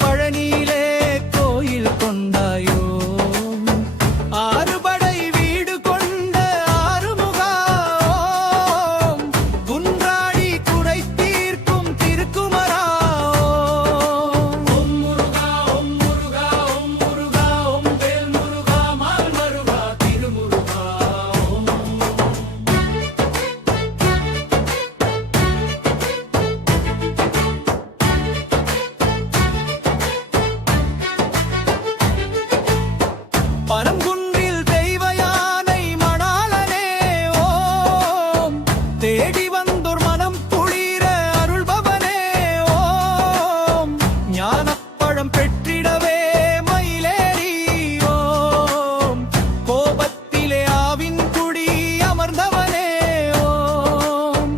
பழனியிலே கோயில் கொண்டாயோ ஆறுபடை வீடு கொண்ட ஆறுமுகா குன்றாடி குறை தீர்க்கும் திருக்குமரா ஓம் முருகா ஓம் முருகா ஓம் முருகா ஓம் வேல் முருகா மால் மருகா திருமுருகா பரங்குன்றில் தெய்வ யானை மணாளனே ஓம் தேடி வந்தோர் மனம் குளிர அருள்பவனே ஓம் ஞானப்பழம் பெற்றிடவே மயிலேறி ஓம் கோபத்திலே ஆவின் குடி அமர்ந்தவனே ஓம்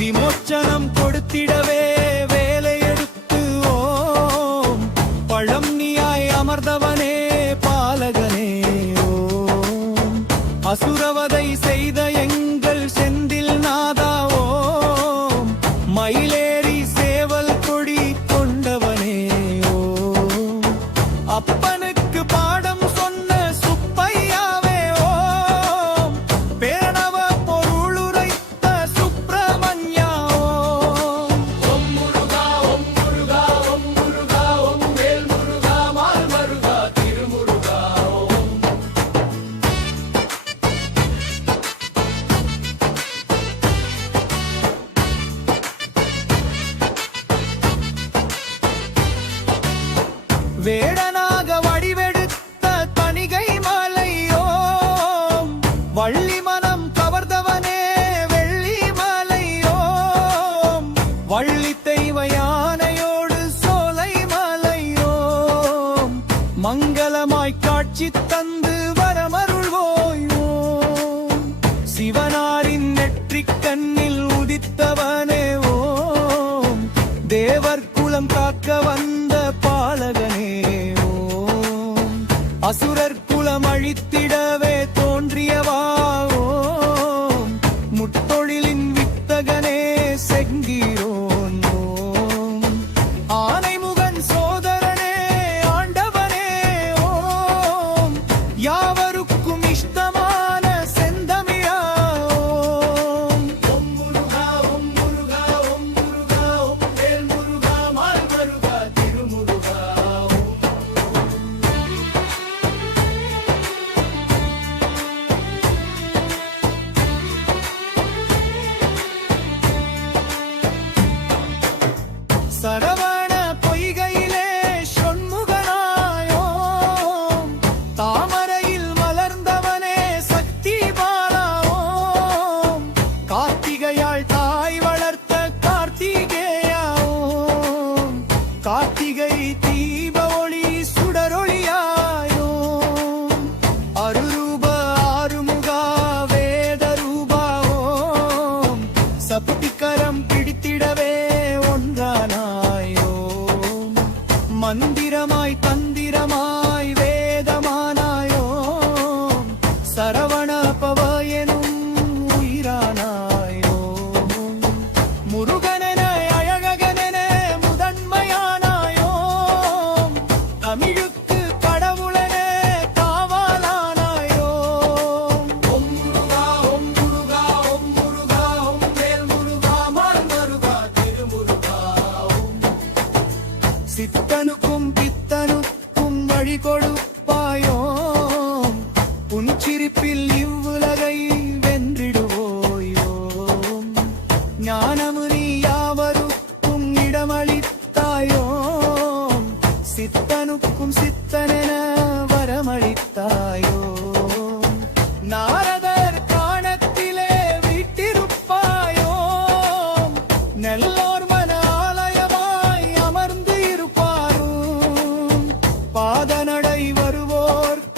விமோச்சனம் கொடுத்திடவே வேலை எடுத்து ஓம் பழம் நீயாய் அமர்ந்தவனே பாலகனே ஓம் அசுரவதை செய்த எங்கள் செந்தில் நாதா ஓம் மயிலேறி சேவல் கொடி கொண்டவனே ஓம் அப்பனுக்கு பாடம் சொன்ன சுப்பையாவே ஓம் பேரணவ பொருளுரைத்த சுப்பிரமணியா ஓம் ஓம் முருகா ஓம் முருகா ஓம் முருகா ஓம் வேல் முருகா மால் மருகா திருமுருகா ஓம் வேடனாக வடிவெடுத்த தணிகை மலையோம் வள்ளி மனம் கவர்ந்தவனே வெள்ளி மலையோம் வள்ளி தெய்வ யானையோடு சோலை மலையோம் மங்களமாய் காட்சி தந்து வரமருள்வோயோம் சிவனாரின் நெற்றிக் கண்ணில் உதித்தவனே ஓம் தேவர் குலம் காக்க வந்த பாலகனே ஓம் அசுரர் குலம் அழித்திடவே தோன்றியவா ஓம் முத்தொழிலின் வித்தகனே செங்கீரோன் ஓம் ஆனைமுகன் சோதரனே ஆண்டவனே ஓம் யாவருக்கும் இஷ்டமான செந்தமிழா ஓம் ஓம் முருகா ஓம் முருகா ஓம் முருகா ஓம் வேல் முருகா மால் மருகா திருமுருகா ஓம் சரவண பொய்கையிலே ஷொண்முகனாயோம் தாமரையில் மலர்ந்தவனே சக்தி பாலாவோம் கார்த்திகையாள் தாய் வளர்த்த கார்த்திகேயாவோம் கார்த்திகை தீப ஒளி சுடரொளியாயோம் அருரூப ஆறுமுகா வேத ரூபாவோம் சப்புட்டிக்கரம் பிடித்திடவே ஒன்றானாயோம் மந்திரமாய் தந்திரமாய் வேதமானாயோம் சரவண பவ எனும் உயிரானாயோம் முருகனென அழககனென முதன்மையானாயோம் தமிழுக்கு கடவுளென காவலானாயோம் ஓம் முருகா ஓம் முருகா ஓம் முருகா ஓம் வேல் முருகா மால் மருகா திருமுருகா ஓம் சித்தனுக்கும் பித்தனுக்கும் வழி கொடுப்பாயோம் உன் சிரிப்பில் இவ்வுலகை வென்றிடுவோயோம் ஞானமுனி யாவருக்கும் இடமளித்தாயோம் சித்தனுக்கும் சித்தனென வரமளித்தாயோம் நாரதர் காணத்திலே வீட்டிருப்பாயோம் நெல்லோர் மன ஆலயமாய் அமர்ந்து இருப்பாரும் பாதநடை வருவோர்க்கு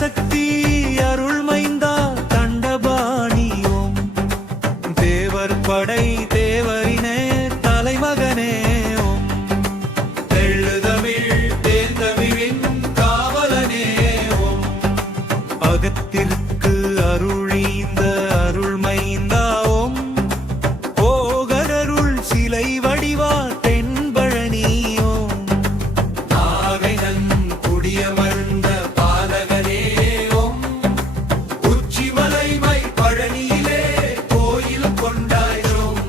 பராசக்தி அருள் மைந்தா தண்டபாணி ஓம் தேவர் படை தேவரினே தலைமகனே ஓம் தெள்ளுதமிழ் தேந்தமிழின் காவலனே ஓம் அகத்திற்கு அருளீந்த அருள் மைந்தா ஓம் போகரருள் சிலை வடிவா தென்பழனி ஓம் நாகைநன் குடியமர்ந்த பாலகனே ஓம் உச்சிமலைமை பழனியிலே கோயில் கொண்டாய் ஓம்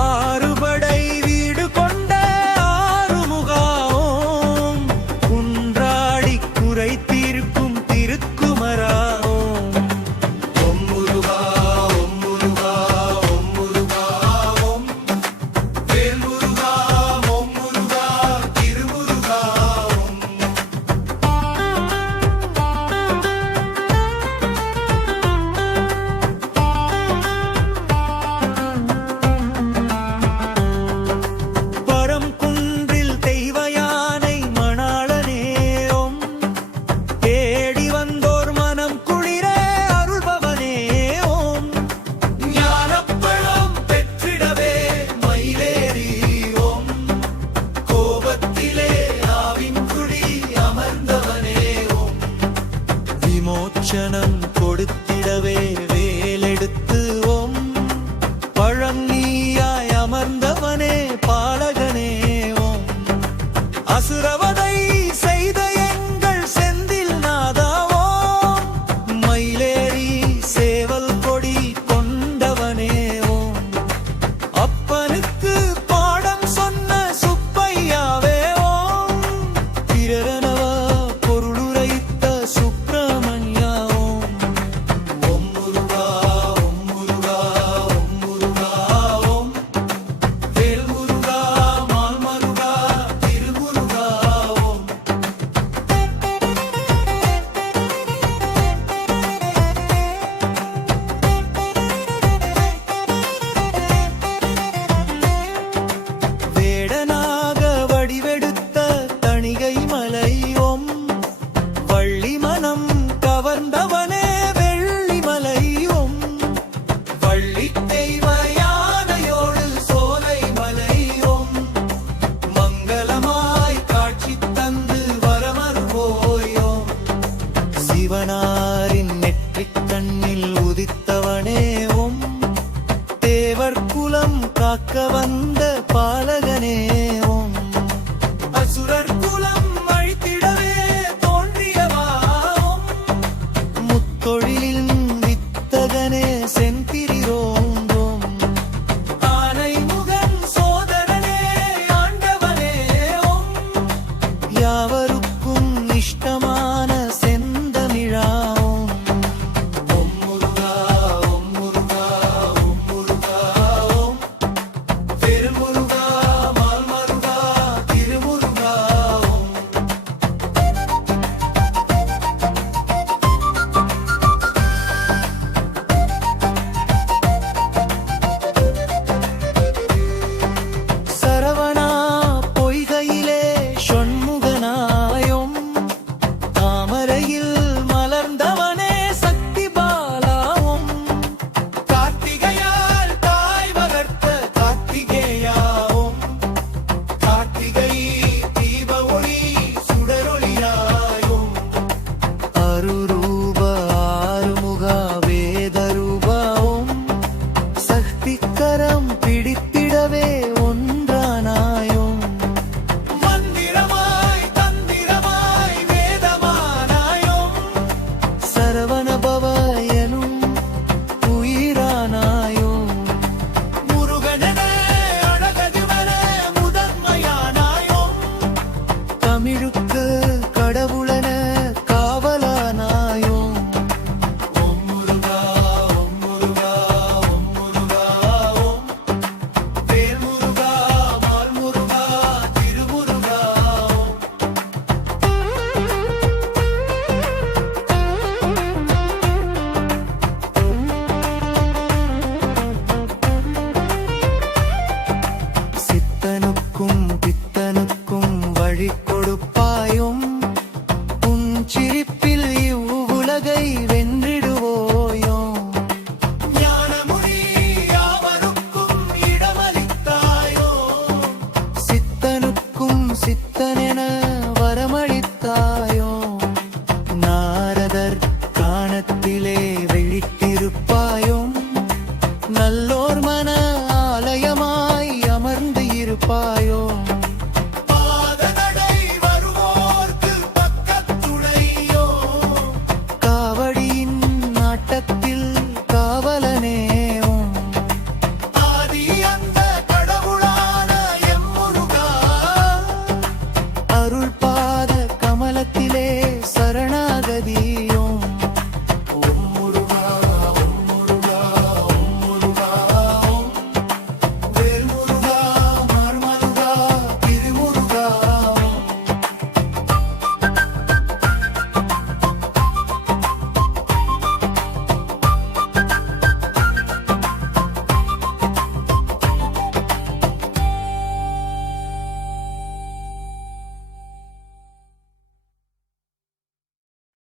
ஆறுபடை வீடு கொண்ட ஆறுமுகா ஓம் குன்றாடி குறை தீர்க்கும் திருக்குமரா ஓம் ஓம் முருகா ஓம் முருகா ஓம் முருகா ஓம் வேல் முருகா ஓம் முருகா திருமுருகா ஓம் பரம் குன்றில் தெய்வ யானை மணாளனே ஓம் தேடி வந்தோர் மனம் குளிர அருள்பவனே ஓம் ஞானப்பழம் பெற்றிடவே மயிலேறி ஓம் கோபத்திலே ஆவின் குடி அமர்ந்தவனே ஓம் விமோச்சனம் கொடுத்திடவே வேலெடுத்து ஓம் பழம் நீயாய் அமர்ந்தவனே பாலகனே ஓம் அசுரவதை செய்த எங்கள் செந்தில் நாதா ஓம் மயிலேறி சேவல் கொடி கொண்டவனே ஓம் அப்பனுக்கு பாடம் சொன்ன சுப்பையாவே ஓம் பிறரனவா பொருளுரைத்த சுப்பிரமணியா ஓம் ஓம் முருகா ஓம் முருகா ஓம் முருகா ஓம் வேல் முருகா மால் முருகா திருமுருகா ஓம் வேடனாக வடிவெடுத்த தணிகை மலை ஓம் வள்ளி மனம் கவர்ந்தவனே வெள்ளிமலை ஓம் வள்ளி தெய்வ யானையோடு சோலை மலை ஓம் மங்களமாய் காட்சி தந்து வரமருவோய் ஓம் சிவனாரின் நெற்றிக் கண்ணில் உதித்தவனே ஓம் தேவர் குலம் காக்க வந்த பாலகனே ஓம் அசுரர் குலம் அழித்திடவே தோன்றியவா ஓம் முத்தொழிலின் வித்தகனே செந்திரிரோம் ஓம் ஆனை முகன் சோதரனே ஆண்டவனே ஓம் யாவருக்கும் இஷ்டமான செந்தமிழா ஓம் ஓம் முருகா ஓம் முருகா ஓம் முருகா ஓம் வேல் முருகா மால் முருகா திருமுருகா ஓம் சரவணா பொய்கையிலே ஷண்முகனாயும் தாமரையில் மலர்ந்தவனே சக்தி பாலாவும் கார்த்திகையால் தாய் வளர்த்த கார்த்திகேயாவும் கார்த்திகை தீப ஒளி சுடரொளியாயும் அருரூப ஆறுமுகா வேதரூபாவும் சக்திக்கரம் பிடித்திடவே ஒன்றானாயும் மந்திரமாய் தந்திரமாய் வேதமானாயும் சரவணபவ எனும் உயிரானாயும் முருகனே அழகதிவன முதன்மையானாயும் தமிழுக்கு கடவுளன காவலானாயும் ஓம் முருகா ஓம் முருகா ஓம் முருகா ஓம் வேல் முருகா காப்பாயோ